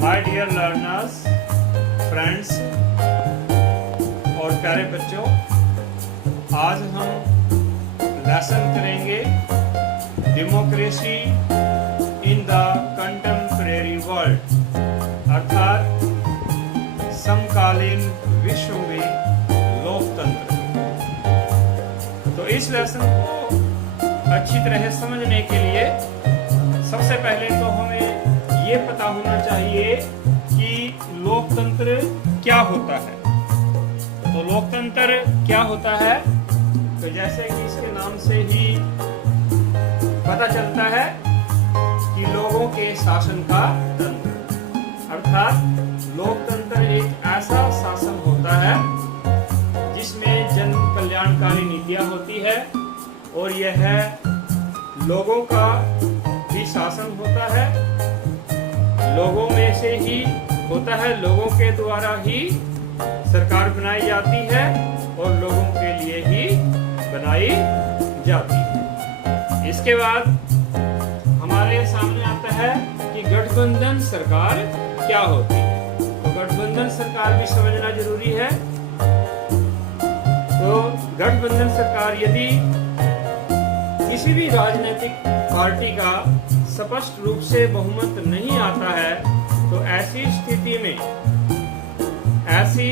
My dear learners, friends और प्यारे बच्चों, आज हम लेसन करेंगे democracy in the contemporary world, अर्थात समकालीन विश्व में लोकतंत्र। तो इस लेसन को अच्छी तरह समझने के लिए सबसे पहले तो हमें ये पता होना चाहिए कि लोकतंत्र क्या होता है। तो लोकतंत्र क्या होता है, तो जैसे कि इसके नाम से ही पता चलता है कि लोगों के शासन का तंत्र, अर्थात लोकतंत्र एक ऐसा शासन होता है जिसमें जन कल्याणकारी नीतियां होती है और यह लोगों का भी शासन होता है, लोगों में से ही होता है, लोगों के द्वारा ही सरकार बनाई जाती है और लोगों के लिए ही बनाई जाती है। इसके बाद हमारे सामने आता है कि गठबंधन सरकार क्या होती है। तो गठबंधन सरकार भी समझना जरूरी है। तो गठबंधन सरकार यदि किसी भी राजनीतिक पार्टी का स्पष्ट रूप से बहुमत नहीं आता है, तो ऐसी स्थिति में ऐसी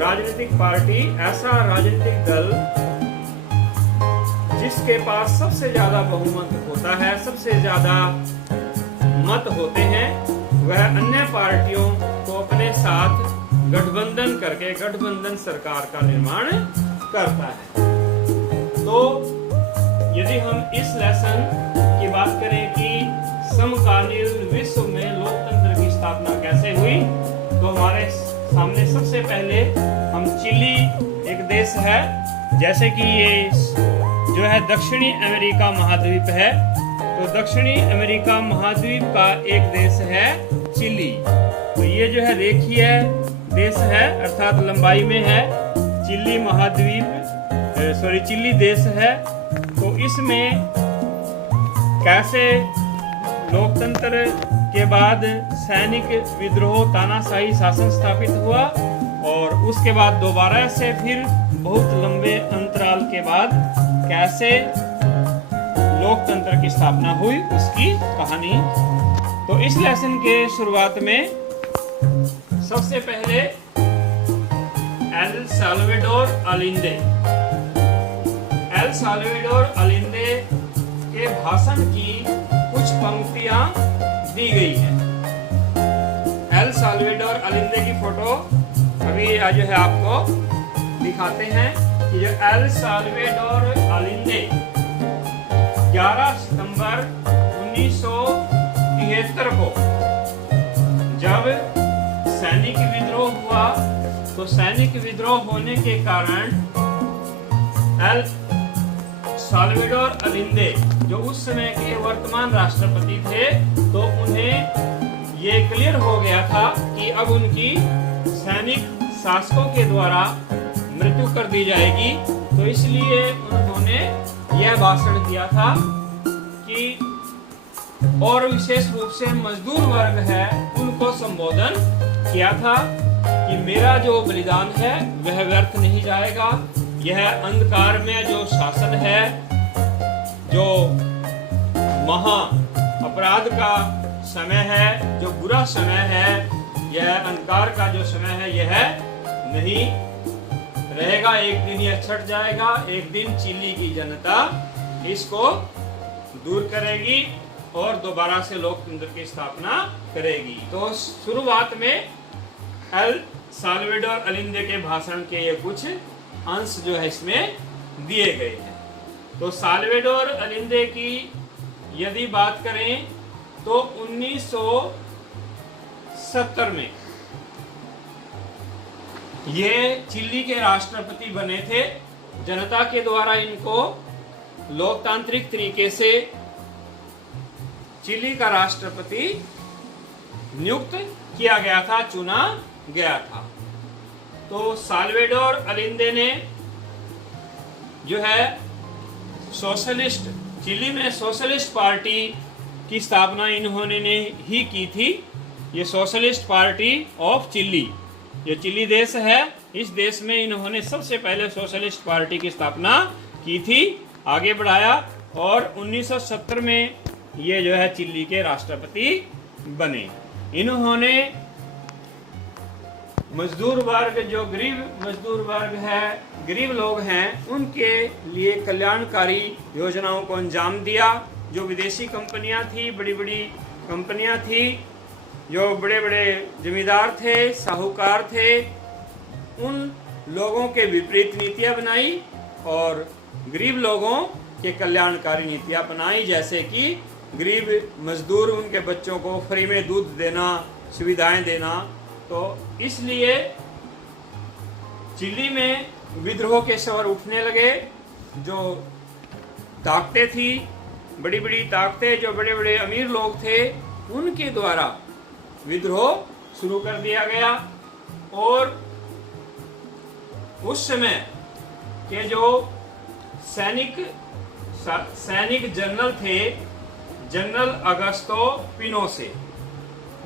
राजनीतिक पार्टी, ऐसा राजनीतिक दल जिसके पास सबसे ज्यादा बहुमत होता है, सबसे ज्यादा मत होते हैं, वह अन्य पार्टियों को अपने साथ गठबंधन करके गठबंधन सरकार का निर्माण करता है। तो यदि हम इस लेसन की बात करें कि समकालीन विश्व में लोकतंत्र की स्थापना कैसे हुई, तो हमारे सामने सबसे पहले हम चिली एक देश है, जैसे कि ये जो है दक्षिणी अमेरिका महाद्वीप है, तो दक्षिणी अमेरिका महाद्वीप का एक देश है चिली। तो ये जो है रेखीय देश है, अर्थात लंबाई में है, चिली महाद्वीप चिली देश है। तो इसमें कैसे लोकतंत्र के बाद सैनिक विद्रोह, तानाशाही शासन स्थापित हुआ और उसके बाद दोबारा से फिर बहुत लंबे अंतराल के बाद कैसे लोकतंत्र की स्थापना हुई, उसकी कहानी। तो इस लेसन के शुरुआत में सबसे पहले एल साल्वाडोर अलिंदे के भाषण की कुछ पंक्तियां दी गई हैं। एल साल्वाडोर अलिंदे की फोटो अभी जो है आपको दिखाते हैं कि जो एल साल्वाडोर अलिंदे 11 सितंबर 1973 को जब सैनिक विद्रोह हुआ, तो सैनिक विद्रोह होने के कारण एल साल्वाडोर अलिंदे जो उस समय के वर्तमान राष्ट्रपति थे, तो उन्हें ये क्लियर हो गया था कि अब उनकी सैनिक शासकों के द्वारा मृत्यु कर दी जाएगी। तो इसलिए उन्होंने यह भाषण दिया था कि और विशेष रूप से मजदूर वर्ग है उनको संबोधन किया था कि मेरा जो बलिदान है वह व्यर्थ नहीं जाएगा। यह अंधकार में जो शासन है, जो महा अपराध का समय है, जो बुरा समय है, यह अंधकार का जो समय है, यह नहीं रहेगा। एक दिन यह छट जाएगा, एक दिन चिली की जनता इसको दूर करेगी और दोबारा से लोकतंत्र की स्थापना करेगी। तो शुरुआत में एल साल्वाडोर अलिंदे के भाषण के ये कुछ अंश जो है इसमें दिए गए हैं। तो साल्वाडोर अलिंदे की यदि बात करें तो 1970 में ये चिली के राष्ट्रपति बने थे। जनता के द्वारा इनको लोकतांत्रिक तरीके से चिली का राष्ट्रपति नियुक्त किया गया था, चुना गया था। तो साल्वाडोर अलिंदे ने जो है सोशलिस्ट, चिली में सोशलिस्ट पार्टी की स्थापना इन्होंने ही की थी। ये सोशलिस्ट पार्टी ऑफ चिली, ये चिली देश है, इस देश में इन्होंने सबसे पहले सोशलिस्ट पार्टी की स्थापना की थी, आगे बढ़ाया और 1970 में ये जो है चिली के राष्ट्रपति बने। इन्होंने मजदूर वर्ग, जो गरीब मजदूर वर्ग है, गरीब लोग हैं, उनके लिए कल्याणकारी योजनाओं को अंजाम दिया। जो विदेशी कंपनियां थी, बड़ी बड़ी कंपनियां थी, जो बड़े बड़े जमींदार थे, साहूकार थे, उन लोगों के विपरीत नीतियां बनाई और गरीब लोगों के कल्याणकारी नीतियां बनाई, जैसे कि गरीब मजदूर, उनके बच्चों को फ्री में दूध देना, सुविधाएं देना। तो इसलिए चिली में विद्रोह के स्वर उठने लगे। जो ताकतें थी, बड़ी बड़ी ताकतें, जो बड़े बड़े अमीर लोग थे, उनके द्वारा विद्रोह शुरू कर दिया गया। और उस समय के जो सैनिक जनरल थे, जनरल अगस्तो पिनोसे,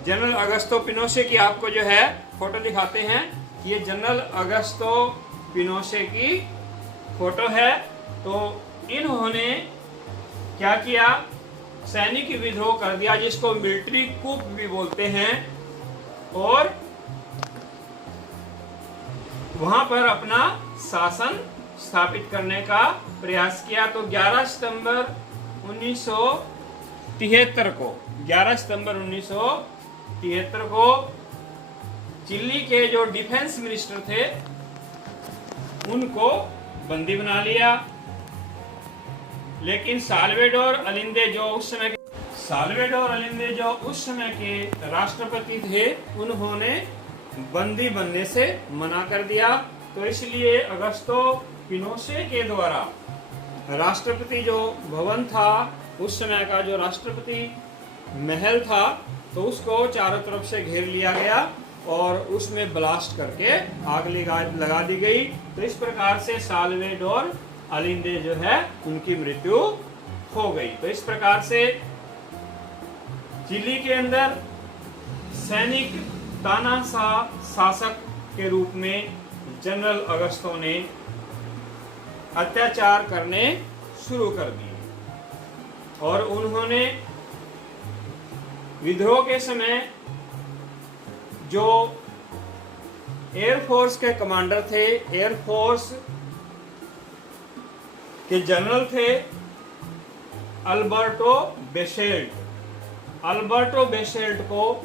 जनरल अगस्तो पिनोसे की आपको जो है फोटो दिखाते हैं। ये जनरल अगस्तो पिनोसे की फोटो है। तो इन्होंने क्या किया, सैनिक विद्रोह कर दिया, जिसको मिलिट्री कूप भी बोलते हैं, और वहां पर अपना शासन स्थापित करने का प्रयास किया। तो 11 सितंबर 1973 को 1973 को चिली के जो डिफेंस मिनिस्टर थे, उनको बंदी बना लिया। लेकिन साल्वाडोर अलिंदे जो उस समय के राष्ट्रपति थे, उन्होंने बंदी बनने से मना कर दिया। तो इसलिए अगस्तो पिनोसे के द्वारा राष्ट्रपति जो भवन था, उस समय का जो राष्ट्रपति महल था, तो उसको चारों तरफ से घेर लिया गया और उसमें ब्लास्ट करके आग लगा दी गई। तो इस प्रकार से साल्वाडोर अलिंदे जो है, उनकी मृत्यु हो गई। तो इस प्रकार से चिली के अंदर सैनिक तानाशाह शासक के रूप में जनरल अगस्तो ने अत्याचार करने शुरू कर दिए और उन्होंने विद्रोह के समय जो एयरफोर्स के कमांडर थे, एयरफोर्स के जनरल थे अल्बर्टो बेसेल्ट को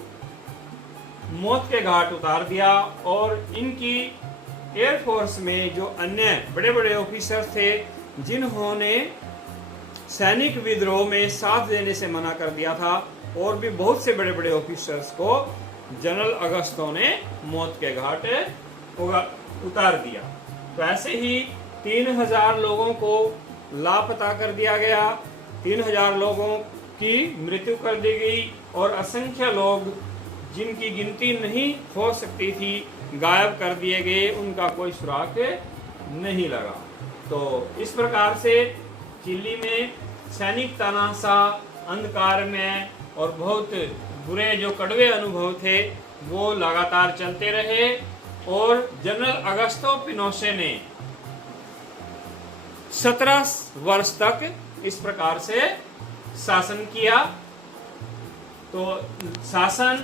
मौत के घाट उतार दिया। और इनकी एयरफोर्स में जो अन्य बड़े बड़े ऑफिसर थे, जिन्होंने सैनिक विद्रोह में साथ देने से मना कर दिया था, और भी बहुत से बड़े बड़े ऑफिसर्स को जनरल अगस्तो ने मौत के घाट उतार दिया। तो ऐसे ही 3000 लोगों को लापता कर दिया गया, 3000 लोगों की मृत्यु कर दी गई और असंख्य लोग जिनकी गिनती नहीं हो सकती थी गायब कर दिए गए, उनका कोई सुराग नहीं लगा। तो इस प्रकार से चिली में सैनिक तानाशाह, अंधकार में और बहुत बुरे जो कड़वे अनुभव थे वो लगातार चलते रहे और जनरल अगस्तो पिनोसे ने 17 वर्ष तक इस प्रकार से शासन किया। तो शासन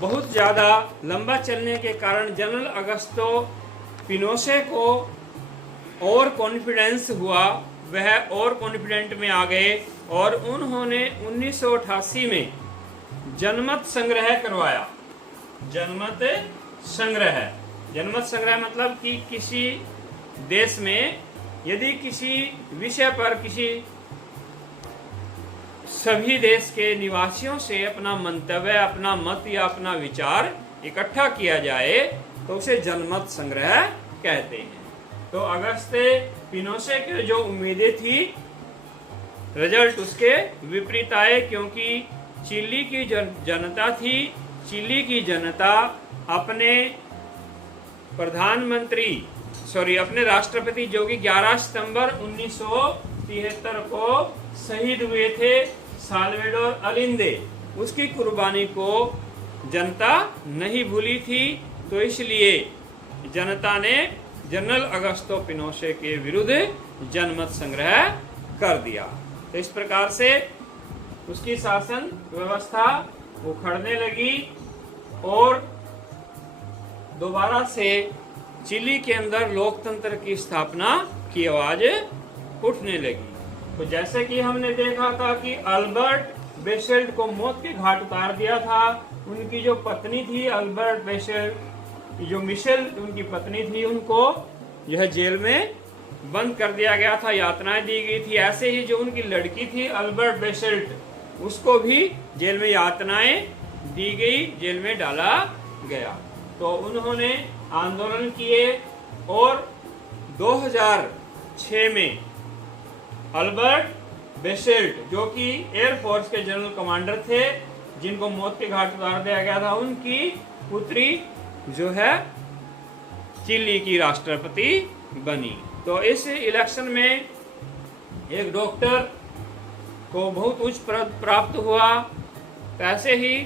बहुत ज्यादा लंबा चलने के कारण जनरल अगस्तो पिनोसे को और कॉन्फिडेंस हुआ, वह और कॉन्फिडेंट में आ गए और उन्होंने 1988 में जनमत संग्रह करवाया। जनमत संग्रह मतलब कि किसी देश में यदि किसी विषय पर किसी सभी देश के निवासियों से अपना मंतव्य, अपना मत या अपना विचार इकट्ठा किया जाए तो उसे जनमत संग्रह कहते हैं। तो अगस्ते पिनोसे के जो उम्मीदें थी, रिजल्ट उसके विपरीत आए, क्योंकि चिली की जनता थी, चिली की जनता अपने राष्ट्रपति जो कि 11 सितंबर 1973 को शहीद हुए थे, साल्वाडोर अलिंदे, उसकी कुर्बानी को जनता नहीं भूली थी, तो इसलिए जनता ने जनरल अगस्तो पिनोशे के विरुद्ध जनमत संग्रह कर दिया। तो इस प्रकार से उसकी शासन व्यवस्था उखड़ने लगी और दोबारा से चिली के अंदर लोकतंत्र की स्थापना की आवाज उठने लगी। तो जैसे कि हमने देखा था कि अल्बर्ट बेसेल्ट को मौत के घाट उतार दिया था। उनकी जो पत्नी थी अल्बर्ट बेसेल्ट, जो मिशेल उनकी पत्नी थी, उनको यह जेल में बंद कर दिया गया था, यातनाएं दी गई थी। ऐसे ही जो उनकी लड़की थी अल्बर्ट बेसेल्ट, उसको भी जेल में यातनाएं दी गई, जेल में डाला गया। तो उन्होंने आंदोलन किए और 2006 में अल्बर्ट बेसेल्ट, जो कि एयरफोर्स के जनरल कमांडर थे, जिनको मौत के घाट उतार दिया गया था, उनकी पुत्री जो है चिली की राष्ट्रपति बनी। तो इस इलेक्शन में एक डॉक्टर को बहुत उच्च पद प्राप्त हुआ। ऐसे ही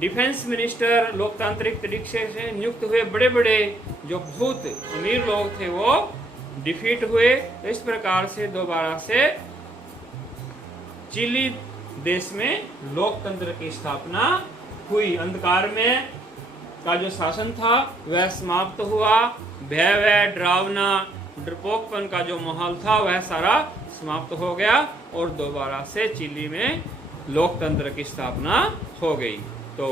डिफेंस मिनिस्टर लोकतांत्रिक तरीके से नियुक्त हुए बड़े बड़े जो बहुत अमीर लोग थे वो डिफीट हुए। इस प्रकार से दोबारा से चिली देश में लोकतंत्र की स्थापना हुई। अंधकार में का जो शासन था वह समाप्त हुआ। भय, डरावना, डरपोकपन का जो माहौल था वह सारा समाप्त हो गया और दोबारा से चिली में लोकतंत्र की स्थापना हो गई। तो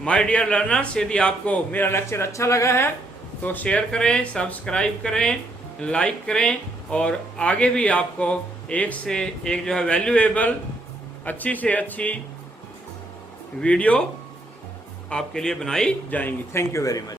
माय डियर लर्नर्स, यदि आपको मेरा लेक्चर अच्छा लगा है तो शेयर करें, सब्सक्राइब करें, लाइक करें और आगे भी आपको एक से एक जो है वैल्यूएबल अच्छी से अच्छी वीडियो आपके लिए बनाई जाएंगी। Thank you very much.